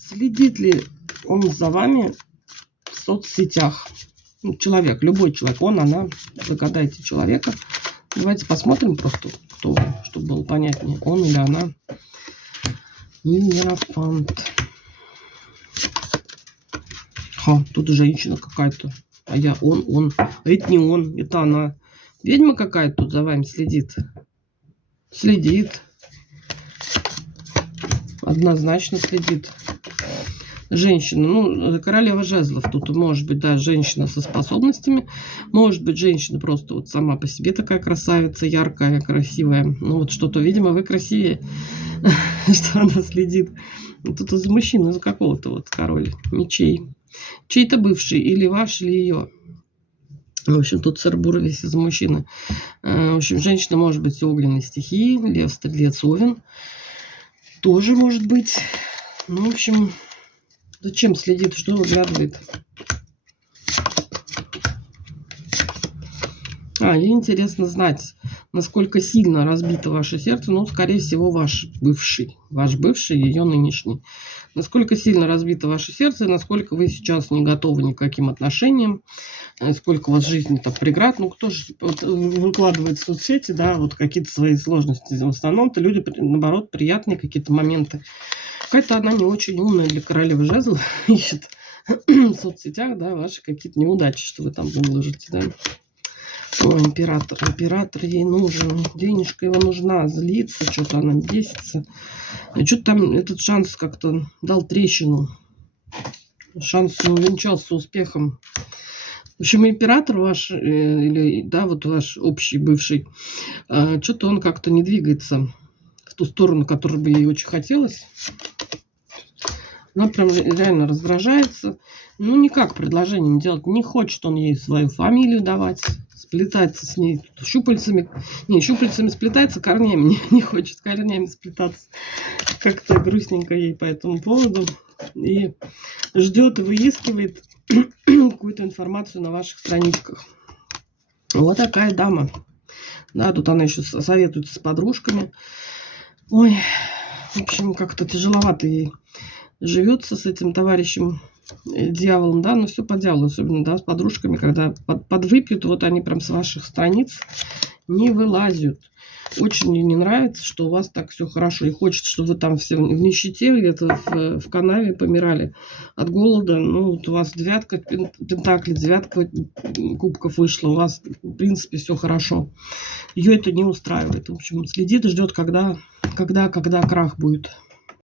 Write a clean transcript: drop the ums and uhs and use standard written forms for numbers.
Следит ли он за вами в соцсетях? Ну, человек, любой человек, он, она, загадайте человека. Давайте посмотрим просто, кто, чтобы было понятнее, он или она. Иерофант. Ха, тут женщина какая-то. А я он. А это не он, это она. Ведьма какая-то тут за вами следит. Следит. Однозначно следит. Женщина, ну, королева жезлов. Тут может быть, да, женщина со способностями. Может быть, женщина просто вот сама по себе такая красавица, яркая, красивая. Ну, вот что-то, видимо, вы красивее, что она следит. Тут из мужчины, из какого-то вот король мечей. Чей-то бывший, или ваш, или ее. В общем, тут сыр-бур весь из мужчины. В общем, женщина может быть огненной стихии, лев, стрелец, овен. Тоже может быть. Ну, в общем, зачем следит, что выглядывает? Ей интересно знать, насколько сильно разбито ваше сердце. Ну, скорее всего, ваш бывший, ее нынешний. Насколько сильно разбито ваше сердце, насколько вы сейчас не готовы ни к каким отношениям, сколько у вас в жизни там преград. Ну, кто же вот выкладывает в соцсети, да, вот какие-то свои сложности. В основном-то люди, наоборот, приятные какие-то моменты. Какая-то она не очень умная для королевы жезлов, ищет в соцсетях, да, ваши какие-то неудачи, что вы там выложите, да. Ой, император ей нужен, денежка его нужна, злится, что-то она бесится. Что-то там этот шанс как-то дал трещину. Шанс увенчался успехом. В общем, император ваш, или, да, вот ваш общий бывший, что-то он как-то не двигается в ту сторону, которую бы ей очень хотелось. Она прям реально раздражается. Ну, никак предложение не делать. Не хочет он ей свою фамилию давать. Сплетаться с ней щупальцами. Не, щупальцами сплетается, корнями не хочет с корнями сплетаться. Как-то грустненько ей по этому поводу. И ждет и выискивает какую-то информацию на ваших страничках. Вот такая дама. Да, тут она еще советуется с подружками. Ой, в общем, как-то тяжеловато ей живется с этим товарищем дьяволом, да, но все по дьяволу, особенно, да, с подружками, когда подвыпьют, вот они прям с ваших страниц не вылазят. Очень мне не нравится, что у вас так все хорошо, и хочет, чтобы вы там все в нищете где-то в канаве помирали от голода. Ну, вот у вас девятка пентаклей, девятка кубков вышла, у вас, в принципе, все хорошо. Ее это не устраивает. В общем, следит и ждет, когда крах будет.